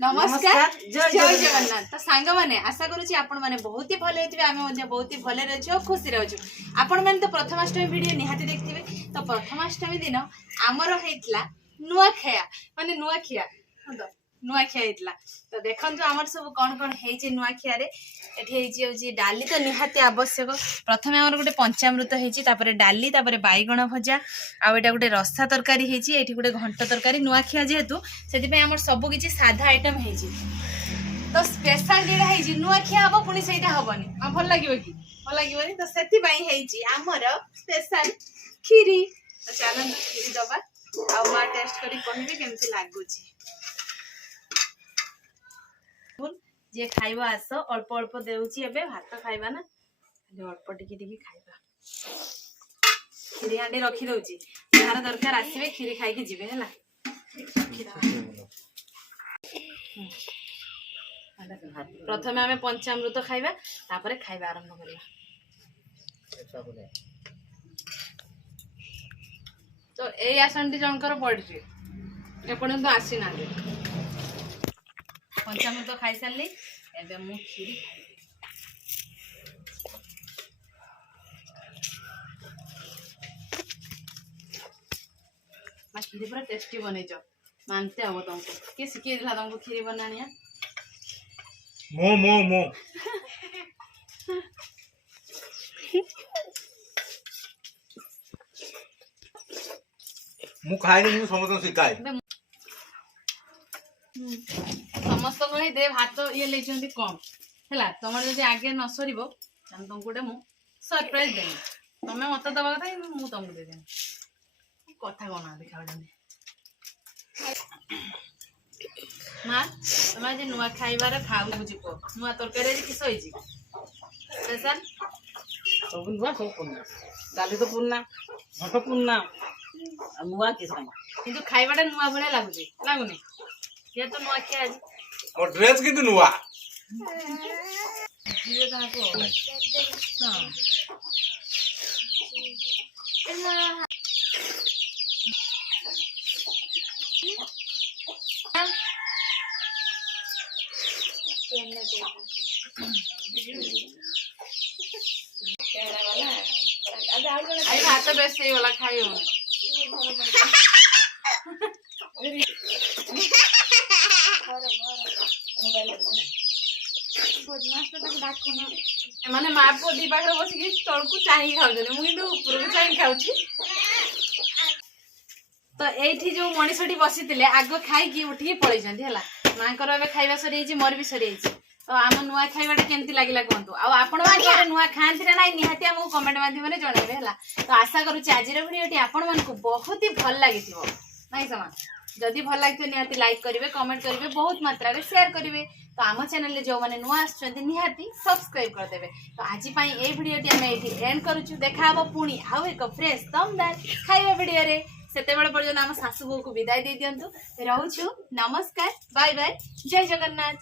नमस्कार जय जगन्नाथ। तो सांग मैंने आशा करुँची आपण मैंने बहुत ही भले होते आम बहुत ही भले अच्छे और खुशी अच्छे। आपण मैंने तो प्रथमाष्टमी वीडियो निहाती देखिए। तो प्रथमाष्टमी दिन आमर होता नुआखाया माने नुआखिया नुआखिया होता। तो देखो आमर सब कौन कौन है नुआखिया एठी डाली तो निहाती आवश्यक। प्रथम आमर गोटे पंचामृत होती डाली बैगण भजा आटा गोटे रसा तरकारी होती गोटे घंट तरकारी नुआखिया जेहेतु से आमर सब किसी साधा आइटम है। तो स्पेशल जेटा है नुआखिया हम पुणी से हेनी भल लगे कि भल लगे तो से आमर स्पेशल खीरी। तो चलो खीरी दबा आ माँ टेस्ट करी कहबे केमती लगुच। जे खाइबा आस अल्प अल्प देउची एबे भात खाइबा ना अल्प टिकी टिकी खाइबा। खीरी हांडी रखी दउची यार दरकार आसीबे खीरी खाइ के जिबे हला। प्रथमे आमे पंचामृत खाइबा तापरे खाइबा आरंभ करिबा। तो ए आसनटी जनकर पड़छि एपण तो आसी ना पंचामृत खाई सारी एबे मु खीरी मां खीरी पूरा टेस्टी बनैछ मानते हम तुमको के सिखे दिला तुमको खीरी बनानिया मो मो मो मु खाइनी मु समस्त सिखाए समस्त दे भात ये लेचंदी कम हैला तमर जदि आगे न सरीबो तान तुमको गोटे मु सरप्राइज देनी तमे मत दबा कथा मु तुमको दे देनी कथा कोना देखा जने मां तमे जे नुआ खाइबारे खाउ बुझी को नुआ तरकारी किस होइजी स्पेशल सब नुआ सब पुन्ना डाली तो पुन्ना भात पुन्ना नुआ किस किंतु खाइबाटा नुआ भले लागुजी लागुनी ये तो नुआ खिया आज मोर ड्रेस किंतु नुआ जीवे कहा को हां आई भात बेस सही वाला खाई हो माने माँ पुओ दी पाखे बसिकी तलू चाह खाऊ मुझे ऊपर चाह खाऊ। तो ये जो मनीषटी बसी आग खाई उठिकी पलैंती है माँ खाଇବା सरी मोर भी सरी। तो आम नुआ खाइबाटा केमती लागला कहतु आपण मैंने नुआ खाती ना निहाती आमको कमेंट माध्यम जनइबे है। तो आशा करुँच आज भिडियोटी आपण मानक बहुत ही भल लगी नाई समा जदि भल लगे निहाती लाइक करेंगे कमेंट करेंगे बहुत मात्रा शेयर करेंगे। तो आम चैनल जो मैंने नुआ आसुच्चंती निहाती सब्सक्राइब करदेवे। तो आज ये भिडियोटी आम ये एंड करुचु देखा पुणी आउ एक फ्रेश दमदार खाଇବା भिडियो रे सेते बेले पर्यंत आम सासू बो को विदाय दे दियंतु। रहूछु नमस्कार बाय बाय जय जगन्नाथ।